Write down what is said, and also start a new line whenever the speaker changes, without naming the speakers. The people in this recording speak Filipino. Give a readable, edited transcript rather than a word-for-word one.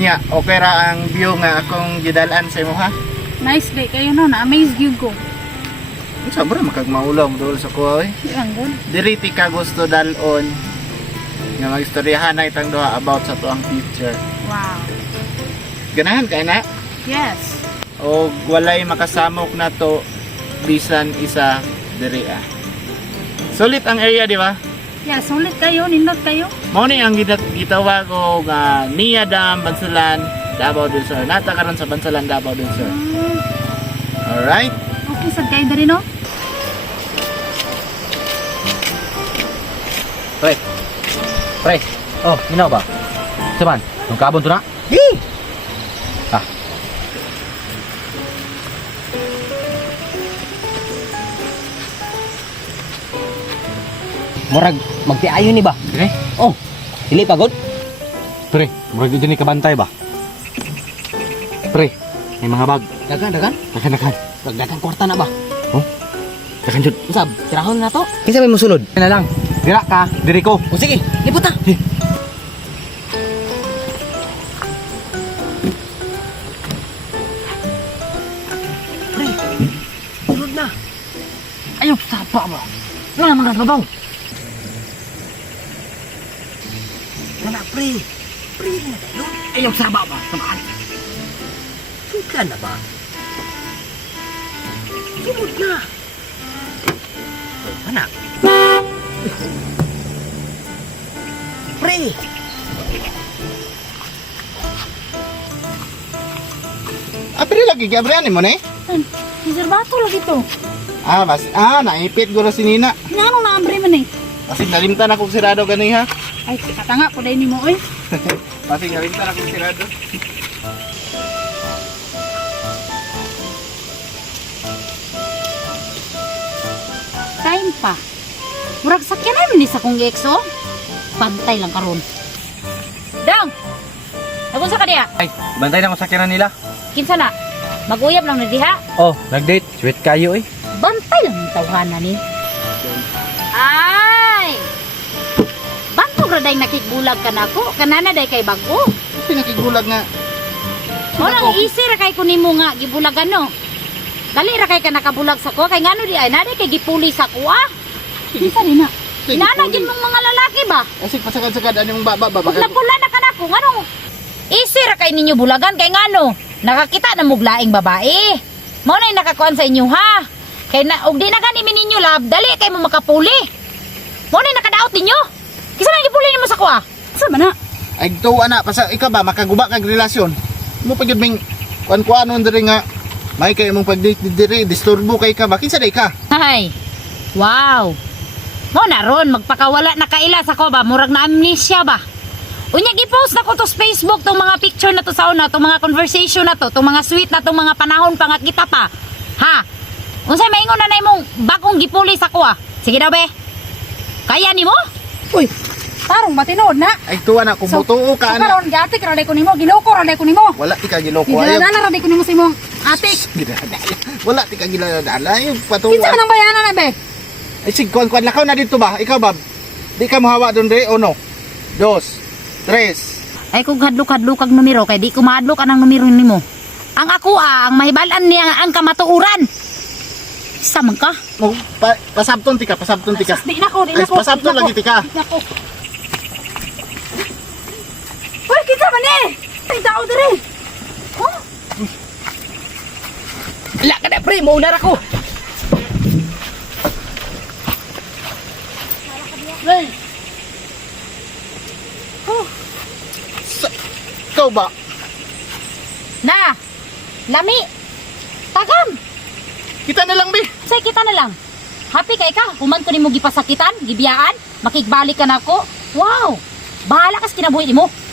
Unya, okay ra ang view nga akong gidalan sa imo ha?
Nice day kayo no, na-amaze gyud ko.
Sobra makagmaulaw mo sa kuha eh.
Ang good.
Diriti ka gusto dalon nga magistoryahan na itang duha about sa tuang future.
Wow.
Ganahan kay na?
Yes.
O walay makasamok na to bisan isa diri ah. Sulit ang area di ba?
Yeah, sulit kayo, nindot kayo.
Mao ni ang gitawag og Nia Dam, Bansalan, Davao del Sur. Nata karon sa Bansalan, Davao del Sur. Alright?
Okay, sad kayo dali no?
Pre. Oh, ginaw ba? Saman, nung kabon to na? Di! Ah. Murag, magtiayo ni ba?
Dire?
Oh, dili pagod?
Pre, murag dito ni kabantay ba? Pre, may mga bag.
Dagan.
Dakan.
Dagan kwarta na ba?
Oh? Dakan jud.
Usab, tirahon na to. Kinsa may musulod?
Na lang. Dira ka, diri ko.
O sige, lipot ta. Pre, sulod na. Ayaw, sapa ba? Wala naman ka babaw. Wala, pre. Pre, yun. Ayaw, saba ba? Samaan. Suka na ba? Sulod na. Anak. Pre!
Pero lagi gabrian mo ni?
Reservato lagi to.
Naipit guro si Nina.
Ngano na ambre man eh.
Kasi nalimtan ako sirado gani ha.
Ay, katanga ko dahil ni mo oy.
Kasi nalimtan ako sirado.
Time pa. Murag sakyan namin ni sa kong exo. Pantay lang karon. Dang! Nagun sa kaniya?
Ay, bantay na ko sa kinan nila.
Kinsa na? Mag-uyab lang na diha?
Oh, nag-date. Sweet kayo eh.
Bantay lang yung tawhanan ni. Ay! Bantog ra day nakikbulag ka na ako. Kanana day kay bago.
Pinakigulag nga.
Orang easy ra kay kunimo nga gibulagan no. Dali ra kay ka nakabulag sa ko kay ngano di ay naday kay gipuli sa ko ah. Kinsa ni na? Inanagin mong mga lalaki ba?
Kasi pasagad-sagad anong baba.
Pula na ka na ko ngano? Easy ra kay ninyo bulagan kay ngano? Nakakita na muglaing babae. Mao na nakakuan sa inyo ha. Kay na og di na gani ninyo lab, dali kay mo makapuli. Mao na nakadaot ninyo. Kisa man gipuli nimo sa ko ah. Sa man na?
Ay tuwa na pasa ikaw ba makaguba kag relasyon. Mo pagid ming kuan-kuanon diri nga may kay imong pag-date diri disturbo kay ka ba kinsa day ka?
Ay. Wow. Mo na ron magpakawala na kaila sa ko ba murag na amnesia ba. Unya gi-post na ko to sa Facebook tong mga picture na to sa una, tong mga conversation na to, tong mga sweet na tong mga panahon pa nga kita pa. Ha? Unsay maingon na na imong bagong gipuli sa ko ah. Sige daw be. Kaya nimo? Uy. Tarong matinood na.
Ay tuwa na kung mutuo ka ana.
Karon gati ra ko nimo, giloko ra ko nimo.
Wala ti ka giloko ayo.
Gidala ra ko nimo sa imong atik.
Wala ti ka gilala ay patuwa.
Kinsa man ang bayanan na be?
Ay sig kuan lakaw na dito ba? Ikaw ba? Di ka mohawa don dre o no? 2 3.
Ay kung hadlok-hadlok kag numero kay di ko mahadlok anang numero nimo. Ang ako ang mahibal-an niya ang kamatuuran. Isa man ka?
Mo pasabton ti ka.
Di na ko,
Ay pasabton lagi ti ka.
Di na ko. Uy, kita man eh! Ay, tao diri! Oh?
Wala ka na, pre. Maunar ako.
Hey. Ikaw ba?
Na! Lami! Tagam!
Kita na lang be.
Say, kita na lang. Happy kay ka? Human ko ni mo gipasakitan, gibiyaan, makigbalik ka na ako. Wow! Bahala ka sa kinabuhi ni mo.